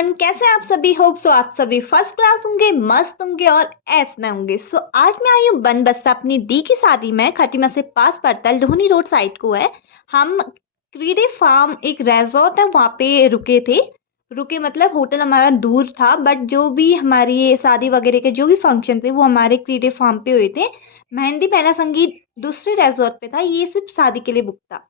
Everyone, कैसे हैं आप सभी। होप सो आप सभी फर्स्ट क्लास होंगे, मस्त होंगे और ऐस में होंगे। सो आज मैं आई हूँ बन बस्ता अपनी दी की शादी में। खटीमा से पास पड़ता है, लोहनी रोड साइड को है। हम क्रीडे फार्म एक रेजॉर्ट है वहाँ पे रुके थे। रुके मतलब होटल हमारा दूर था, बट जो भी हमारी ये शादी वगैरह के जो भी फंक्शन थे वो हमारे क्रीडे फार्म पे हुए थे। मेहंदी पहला संगीत दूसरे रेजॉर्ट पे था, ये सिर्फ शादी के लिए बुक था।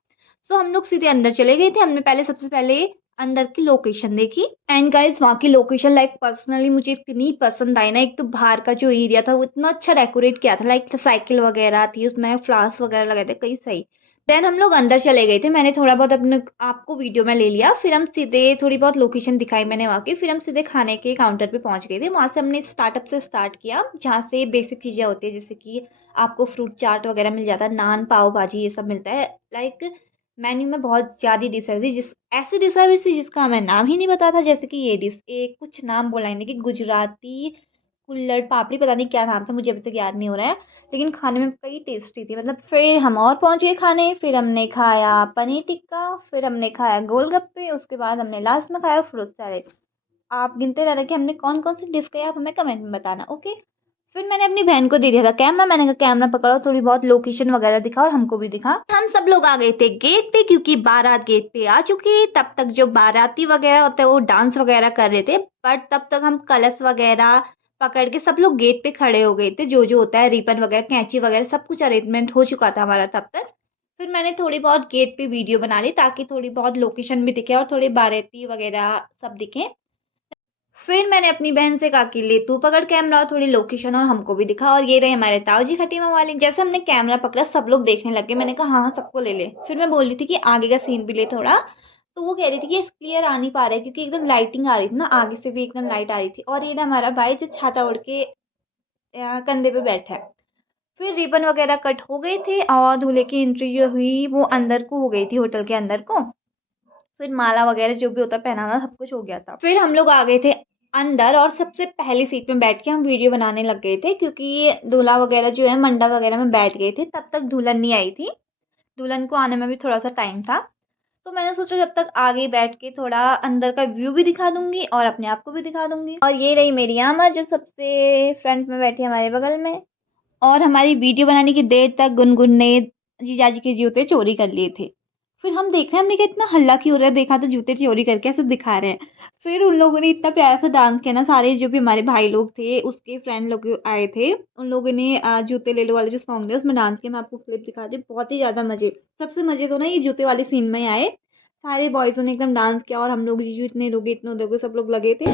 सो हम लोग सीधे अंदर चले गए थे। हमने पहले सबसे पहले अंदर की लोकेशन देखी। एंड गाइस, वहाँ की लोकेशन लाइक पर्सनली मुझे इतनी पसंद आई ना। एक तो बाहर का जो एरिया था वो इतना अच्छा डेकोरेट किया था, लाइक साइकिल वगैरह थी उसमें, फ्लावर्स वगैरह लगे थे, कई सही। देन हम लोग अंदर चले गए थे। मैंने थोड़ा बहुत अपने आपको वीडियो में ले लिया, फिर हम सीधे थोड़ी बहुत लोकेशन दिखाई मैंने वहाँ की। फिर हम सीधे खाने के काउंटर पे पहुंच गए थे। वहां से हमने स्टार्टअप से स्टार्ट किया, जहाँ से बेसिक चीजें होती है, जैसे कि आपको फ्रूट चाट वगैरह मिल जाता है, नान पाव भाजी ये सब मिलता है। लाइक मेन्यू में बहुत ज़्यादा डिशेज थी, जिस ऐसी डिशेज थी जिसका हमें नाम ही नहीं पता था। जैसे कि ये डिश, एक कुछ नाम बोला इन्हें कि गुजराती कुल्हड़ पापड़ी, पता नहीं क्या नाम था, मुझे अभी तक याद नहीं हो रहा है। लेकिन खाने में कई टेस्टी थी मतलब। फिर हम और पहुंच गए खाने। फिर हमने खाया पनीर टिक्का, फिर हमने खाया गोलगप्पे, उसके बाद हमने लास्ट में खाया फ्रूट सैलेड। आप गिनते रह रहे कि हमने कौन कौन सी डिश खाई, आप हमें कमेंट में बताना, ओके। फिर मैंने अपनी बहन को दे दिया था कैमरा। मैंने कहा कैमरा पकड़ो, थोड़ी बहुत लोकेशन वगैरह दिखा और हमको भी दिखा। हम सब लोग आ गए थे गेट पे, क्योंकि बारात गेट पे आ चुकी। तब तक जो बाराती वगैरह होते हैं वो डांस वगैरह कर रहे थे, बट तब तक हम कलश वगैरह पकड़ के सब लोग गेट पे खड़े हो गए थे। जो होता है रिबन वगैरह, कैंची वगैरह, सब कुछ अरेंजमेंट हो चुका था हमारा तब तक। फिर मैंने थोड़ी बहुत गेट पे वीडियो बना ली, ताकि थोड़ी बहुत लोकेशन भी दिखे और थोड़ी बाराती वगैरह सब दिखे। फिर मैंने अपनी बहन से कहा कि ले तू पकड़ कैमरा और थोड़ी लोकेशन, और हमको भी दिखा। और ये रहे हमारे ताऊ जी खटीमा वाले। जैसे हमने कैमरा पकड़ा सब लोग देखने लगे। मैंने कहा हाँ हाँ सबको ले ले। फिर मैं बोल रही थी कि आगे का सीन भी ले थोड़ा। तो वो कह रही थी कि क्लियर आ नहीं पा रहा है, क्योंकि एकदम लाइटिंग आ रही थी ना, आगे से भी एकदम लाइट आ रही थी। और ये ना हमारा भाई जो छाता ओढ़ के कंधे पे बैठा है। फिर रिबन वगैरह कट हो गए थे और दूल्हे की एंट्री जो हुई वो अंदर को हो गई थी, होटल के अंदर को। फिर माला वगैरह जो भी होता है पहनाना, सब कुछ हो गया था। फिर हम लोग आ गए थे अंदर और सबसे पहली सीट में बैठ के हम वीडियो बनाने लग गए थे, क्योंकि दूल्हा वगैरह जो है मंडा वगैरह में बैठ गए थे। तब तक दुल्हन नहीं आई थी, दुल्हन को आने में भी थोड़ा सा टाइम था। तो मैंने सोचा जब तक आगे बैठ के थोड़ा अंदर का व्यू भी दिखा दूंगी और अपने आप को भी दिखा दूंगी। और ये रही मेरी आमा जो सबसे फ्रंट में बैठी है हमारे बगल में। और हमारी वीडियो बनाने की देर तक गुनगुन ने जीजाजी के जूते चोरी कर लिए थे। फिर हम देख रहे हैं, हमने कहा इतना हल्ला क्यों हो रहा है, देखा तो जूते चोरी करके ऐसे दिखा रहे हैं। फिर उन लोगों ने इतना प्यारा सा डांस किया ना, सारे जो भी हमारे भाई लोग थे उसके फ्रेंड लोग आए थे, उन लोगों ने जूते ले लो वाले जो सॉन्ग है उसमें डांस किया। मैं आपको क्लिप दिखा दी, बहुत ही ज्यादा मजे। सबसे मजे तो ना ये जूते वाले सीन में आए। सारे बॉयजों ने एकदम डांस किया और हम लोग जीजू इतने लोग सब लोग लगे थे।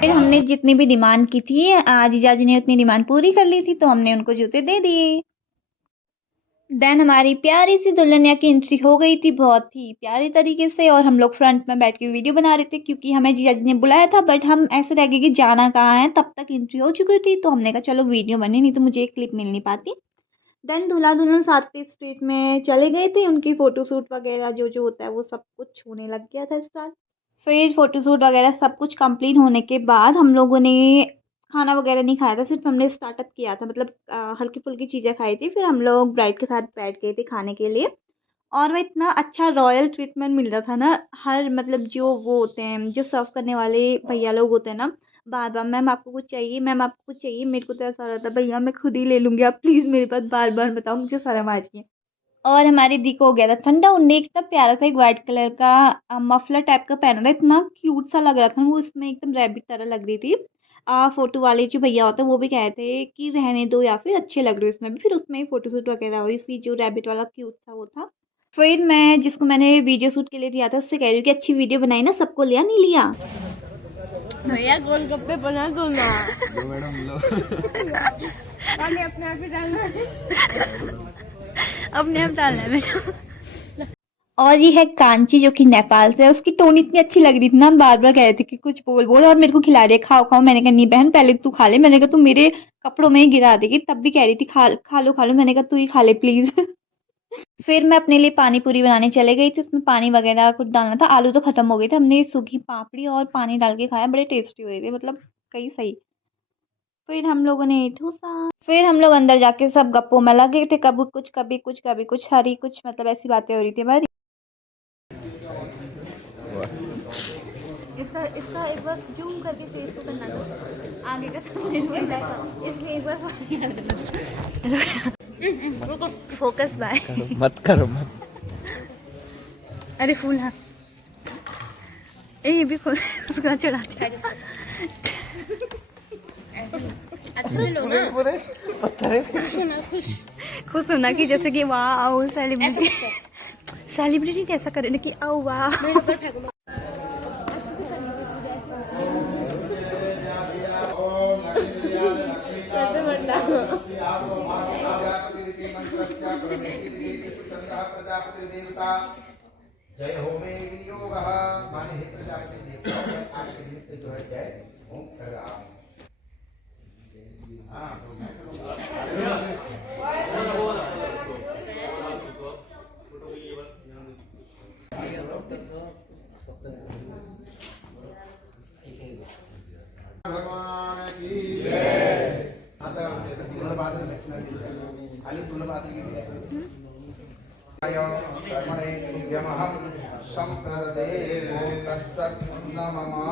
फिर हमने जितनी भी डिमांड की थी, जीजाजी ने उतनी डिमांड पूरी कर ली थी, तो हमने उनको जूते दे दिए। देन हमारी प्यारी सी दुल्हनिया की एंट्री हो गई थी बहुत ही प्यारी तरीके से। और हम लोग फ्रंट में बैठ के वीडियो बना रहे थे, क्योंकि हमें जीजाजी ने बुलाया था, बट हम ऐसे रह गए कि जाना कहाँ है। तब तक एंट्री हो चुकी थी, तो हमने कहा चलो वीडियो बनी, नहीं तो मुझे एक क्लिप मिल नहीं पाती। देन दूल्हा दुल्हन साथ पे स्टेज में चले गए थे। उनकी फोटो शूट वगैरह जो होता है वो सब कुछ होने लग गया था स्टार्ट। फिर फोटोशूट वगैरह सब कुछ कंप्लीट होने के बाद हम लोगों ने खाना वगैरह नहीं खाया था, सिर्फ हमने स्टार्टअप किया था, मतलब हल्की फुल्की चीज़ें खाई थी। फिर हम लोग ब्राइड के साथ बैठ गए थे खाने के लिए। और वह इतना अच्छा रॉयल ट्रीटमेंट मिल रहा था ना, हर मतलब जो वो होते हैं जो सर्व करने वाले भैया लोग होते हैं ना, बार बार मैम आपको कुछ चाहिए, मैम आपको कुछ चाहिए। मेरे को तो ऐसा हो रहा था भैया मैं खुद ही ले लूँगी, आप प्लीज़ मेरे पास बार बार बताओ, मुझे शर्म आ रही है। और हमारी दी को हो गया था ठंडा। उनने इतना प्यारा सा एक वाइट कलर का मफलर टाइप का पहना था, इतना क्यूट सा लग रहा था वो, इसमें एकदम रैबिट तरह लग रही थी। फोटो वाले जो भैया होते हैं वो भी कह रहे थे कि रहने दो, या फिर अच्छे लग रहे हो इसमें भी। फिर उसमें ही फोटोशूट वगैरह हुई, सी जो रैबिट वाला क्यूट सा वो था। फिर मैं जिसको मैंने वीडियो शूट के लिए दिया था उससे कह रही हूँ कि अच्छी वीडियो बनाई ना, सबको लिया नहीं लिया। भैया गोलगप्पे बना दो ना। लो मैडम लो। अपने आप ही डालना। अपने आप डालना है बेटा। और ये है कांची जो कि नेपाल से है। उसकी टोन इतनी अच्छी लग रही थी ना, हम बार बार कह रहे थे कि कुछ बोल बोल, और मेरे को खिला रही है, खाओ खाओ। मैंने कहा नहीं बहन पहले तू खा ले। मैंने कहा तू मेरे कपड़ों में ही गिरा देगी, तब भी कह रही थी खा लो। मैंने कहा तू ही खा ले प्लीज। फिर मैं अपने लिए पानी पूरी बनाने चले गई थी। उसमें पानी वगैरह कुछ डालना था, आलू तो खत्म हो गए थे। हमने सूखी पापड़ी और पानी डाल के खाया, बड़े टेस्टी हुए थे मतलब। कहीं सही। फिर हम लोगों ने ठूसा, फिर हम लोग अंदर जाके सब गप्पों में लगे थे, कभी कुछ कभी कुछ कभी कुछ, सारी कुछ मतलब ऐसी बातें हो रही थी हमारी। इसका इसका एक बार जूम करके फेस को करना दो, आगे का थंबनेल बन जाएगा, इसलिए एक बार रुको, फोकस बाय करो मत। अरे फूल हाँ, ये भी खोल उसका चढ़ाते अच्छे से लो ना। खुश होना, खुश होना कि जैसे कि वाह सेलिब्रिटी, सेलिब्रिटी कैसा करे ना कि आओ वाह। मेरे ऊपर फेंको। जय हो मे विनियोगः माने हे प्रजापति देवता आपके निमित्त जो है जय होम कर रहा हूँ। भगवान की जय। दक्षिणा खाली तुलबाद संप्रददे तत्सत् नमः।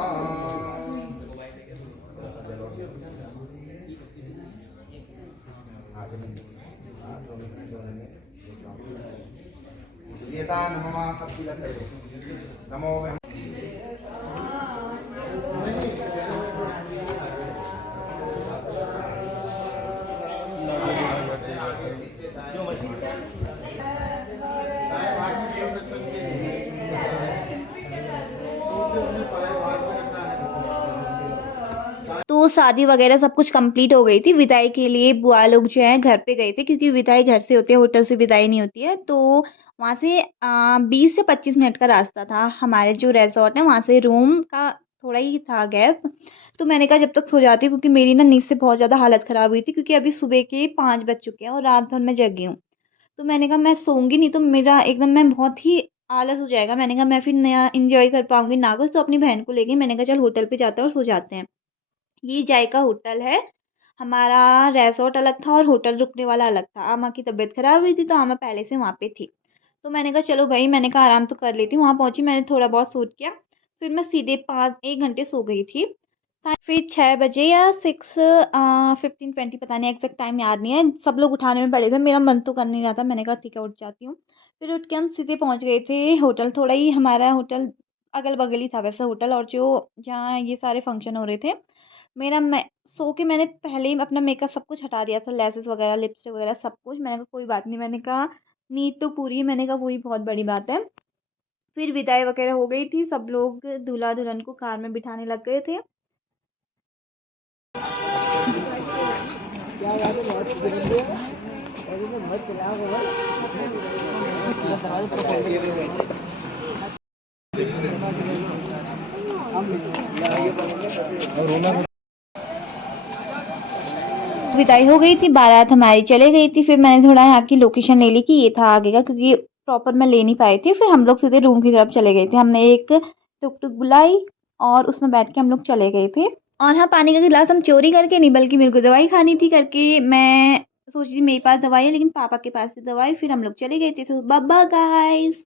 नमो तो शादी वगैरह सब कुछ कंप्लीट हो गई थी। विदाई के लिए बुआ लोग जो है घर पे गए थे, क्योंकि विदाई घर से होती है, होटल से विदाई नहीं होती है। तो वहाँ से 20 से 25 मिनट का रास्ता था। हमारे जो रिजॉर्ट है वहाँ से रूम का थोड़ा ही था गैप। तो मैंने कहा जब तक सो जाती हूँ, क्योंकि मेरी ना नींद से बहुत ज़्यादा हालत ख़राब हुई थी, क्योंकि अभी सुबह के 5 बज चुके हैं और रात भर मैं जगी हूँ। तो मैंने कहा मैं सोऊंगी नहीं तो मेरा एकदम मैं बहुत ही आलस हो जाएगा। मैंने कहा मैं फिर नया इंजॉय कर पाऊंगी ना कुछ। तो अपनी बहन को लेके मैंने कहा चल होटल पे जाते हैं और सो जाते हैं। ये जायका होटल है। हमारा रिजॉर्ट अलग था और होटल रुकने वाला अलग था। आमा की तबीयत खराब हुई थी तो आमा पहले से वहाँ पे थी। तो मैंने कहा चलो भाई, मैंने कहा आराम तो कर लेती हूँ। वहाँ पहुँची, मैंने थोड़ा बहुत सूट किया, फिर मैं सीधे 1 घंटे सो गई थी। फिर 6 बजे या 6:15-20 पता नहीं, एग्जैक्ट टाइम याद नहीं है, सब लोग उठाने में पड़े थे, मेरा मन तो कर नहीं रहा था। मैंने कहा ठीक है उठ जाती हूँ। फिर उठ के हम सीधे पहुँच गए थे होटल। थोड़ा ही हमारा होटल अगल बगल ही था वैसे होटल, और जो जहाँ ये सारे फंक्शन हो रहे थे। मैं सो के मैंने पहले ही अपना मेकअप सब कुछ हटा दिया था, लेसेस वगैरह, लिपस्टिक वगैरह सब कुछ। मैंने कहा कोई बात नहीं, मैंने कहा नींद तो पूरी है, मैंने कहा वही बहुत बड़ी बात है। फिर विदाई वगैरह हो गई थी, सब लोग दूल्हा दुल्हन को कार में बिठाने लग गए थे। विदाई हो गई थी, बारात हमारी चले गई थी। फिर मैंने थोड़ा यहाँ की लोकेशन ले ली कि ये था आगे का, क्योंकि प्रॉपर मैं ले नहीं पाई थी। फिर हम लोग सीधे रूम की तरफ चले गए थे। हमने एक टुक टुक बुलाई और उसमें बैठ के हम लोग चले गए थे। और हाँ, पानी का गिलास हम चोरी करके नहीं, बल्कि मेरे को दवाई खानी थी करके मैं सोची थी मेरे पास दवाई है, लेकिन पापा के पास थी दवाई। फिर हम लोग चले गए थे। तो बाय बाय गाइस।